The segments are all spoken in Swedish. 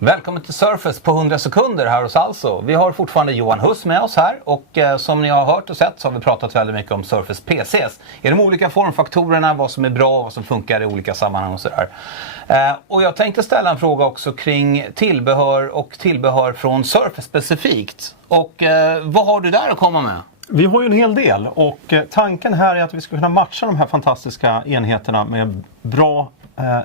Välkommen till Surface på 100 sekunder här hos Alltså. Vi har fortfarande Johan Huss med oss här och som ni har hört och sett så har vi pratat väldigt mycket om Surface PCs. I de olika formfaktorerna, vad som är bra, vad som funkar i olika sammanhang och sådär. Och jag tänkte ställa en fråga också kring tillbehör och tillbehör från Surface specifikt. Och vad har du där att komma med? Vi har ju en hel del och tanken här är att vi ska kunna matcha de här fantastiska enheterna med bra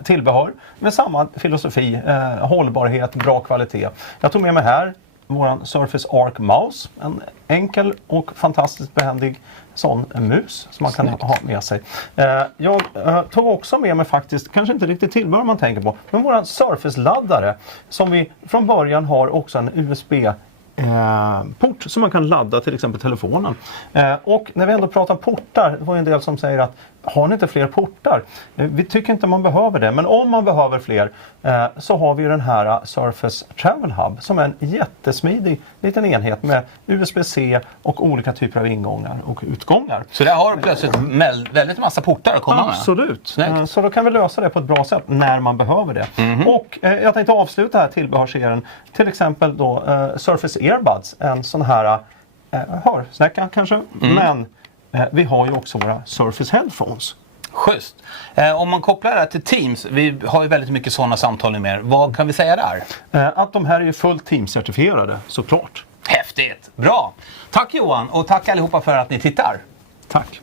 tillbehör med samma filosofi, hållbarhet, bra kvalitet. Jag tog med mig här våran Surface Arc Mouse, en enkel och fantastiskt behändig sån mus som man kan ha med sig. Jag tog också med mig faktiskt, kanske inte riktigt tillbehör man tänker på, men våran Surface-laddare som vi från början har också en USB port som man kan ladda till exempel telefonen. Och när vi ändå pratar portar, det var en del som säger att har ni inte fler portar? Vi tycker inte man behöver det, men om man behöver fler så har vi ju den här Surface Travel Hub som är en jättesmidig liten enhet med USB-C och olika typer av ingångar och utgångar. Så där har du plötsligt väldigt massa portar att komma Absolut. med. Absolut. Så då kan vi lösa det på ett bra sätt när man behöver det. Och jag tänkte avsluta här tillbehörsserien. Till exempel då Surface Earbuds, en sån här hörsnäcka kanske, men vi har ju också våra Surface Headphones. Schysst. Om man kopplar det här till Teams, vi har ju väldigt mycket sådana samtal nu mer. Vad kan vi säga där? Att de här är fullt Teams-certifierade, såklart. Häftigt. Bra. Tack Johan och tack allihopa för att ni tittar. Tack.